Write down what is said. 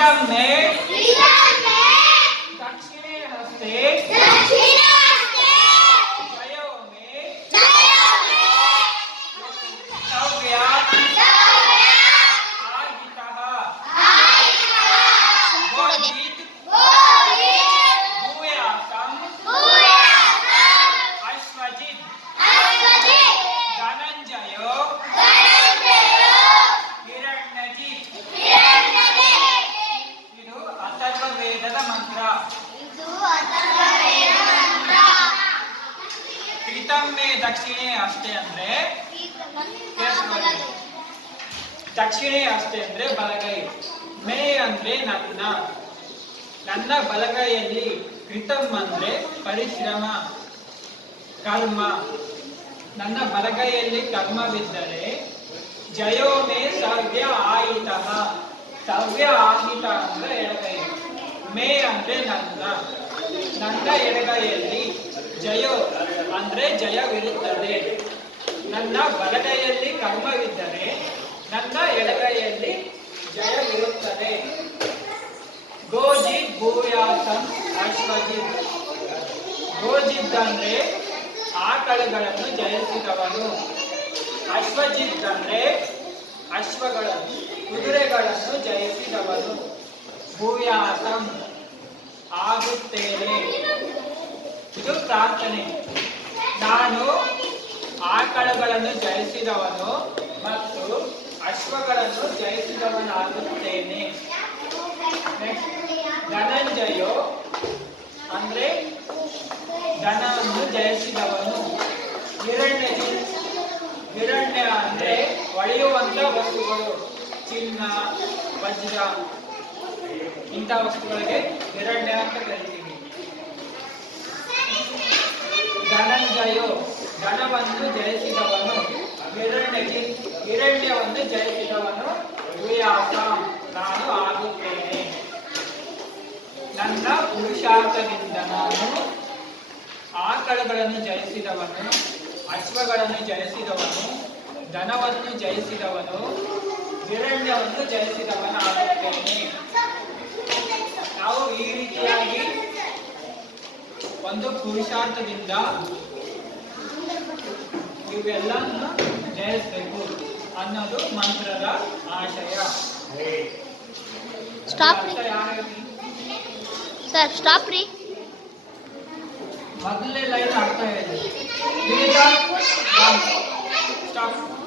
प्रीतम ने दक्षिणे हस्ते जयो में सव्या आगितः गोजित भूयासं अश्वजित् धनञ्जयो हिरण्यजित् ಇದು ಅಥರ್ವ ವೇದದ ಮಂತ್ರ. ಪ್ರೀತಮ್ಮೆ ದಕ್ಷಿಣೆ ಅಷ್ಟೇ ಅಂದ್ರೆ ದಕ್ಷಿಣೆ ಅಷ್ಟೇ ಅಂದ್ರೆ ಬಲಗೈ. ಮೇ ಅಂದ್ರೆ ನನ್ನ ಬಲಗೈಯಲ್ಲಿ. ಕೃತಮ್ ಅಂದ್ರೆ ಪರಿಶ್ರಮ, ಕರ್ಮ. ನನ್ನ ಬಲಗೈಯಲ್ಲಿ ಕರ್ಮವಿದ್ದರೆ ಜಯೋ ಮೇ ಸವ್ಯ ಆಯಿತಃ. ಸವ್ಯ ಆಹಿತ ಅಂದ್ರೆ ಎಡಗೈ. ಮೇ ಅಂದ್ರೆ ನನ್ನ ಎಡಗೈಯಲ್ಲಿ ಜಯೋ ಅಂದ್ರೆ ಜಯವಿರುತ್ತದೆ. ನನ್ನ ಬಲಗೈಯಲ್ಲಿ ಕರ್ಮವಿದ್ದರೆ ನನ್ನ ಎಡಗೈಯಲ್ಲಿ ಜಯವಿರುತ್ತದೆ. ಗೋಜಿತ್ ಭೂಯಾಸಂ ಅಶ್ವಜಿತ್. ಗೋಜಿತ್ ಅಂದ್ರೆ ಆಕಳುಗಳನ್ನು ಜಯಿಸಿದವನು. ಅಶ್ವಜಿತ್ ಅಂದ್ರೆ ಅಶ್ವಗಳನ್ನು, ಕುದುರೆಗಳನ್ನು ಜಯಿಸಿದವನು. ಭೂಯಾಸಂ ಆಗುತ್ತೇನೆ. ಇದು ಪ್ರಾರ್ಥನೆ. ನಾನು ಆಕಳುಗಳನ್ನು ಜಯಿಸಿದವನು ಮತ್ತು ಅಶ್ವಗಳನ್ನು ಜಯಿಸಿದವನಾಗುತ್ತೇನೆ. ಧನಂಜಯೋ ಅಂದ್ರೆ ಧನವನ್ನು ಜಯಿಸಿದವನು. ಹಿರಣ್ಯ ಅಂದ್ರೆ ಒಳೆಯುವಂತ ವಸ್ತುಗಳು, ಚಿನ್ನ, ವಜ್ರ, ಇಂಥ ವಸ್ತುಗಳಿಗೆ ಹಿರಣ್ಯ ಅಂತ ಕರಿತೀವಿ. ಧನಂಜಯೋ ಧನವನ್ನು ಜಯಿಸಿದವನು. ಹಿರಣ್ಯವನ್ನು ಜಯಿಸಿದವನು. ಭೂಯಾಸ ನಾನು ಆಗುತ್ತೇನೆ. ನನ್ನ ಪುರುಷಾರ್ಥದಿಂದ ನಾನು ಆಕಳುಗಳನ್ನು ಜಯಿಸಿದವನು, ಅಶ್ವಗಳನ್ನು ಜಯಿಸಿದವನು, ಧನವನ್ನು ಜಯಿಸಿದವನು, ಹಿರಣ್ಯವನ್ನು ಜಯಿಸಿದವನಾಗುತ್ತೇನೆ. ನಾವು ಈ ರೀತಿಯಾಗಿ ಒಂದು ಪುರುಷಾರ್ಥದಿಂದ ಇವೆಲ್ಲವನ್ನು ಜಯಿಸಬೇಕು ಅನ್ನೋದು ಮಂತ್ರದ ಆಶಯ. ಸ್ಟಾಪ್ ಸರ್, ಸ್ಟಾಪ್ ರೀ. ಮೊದಲನೇ ಲೈನ್ ಅರ್ಥ ಹೇಳಿ. ಸ್ಟಾಪ್.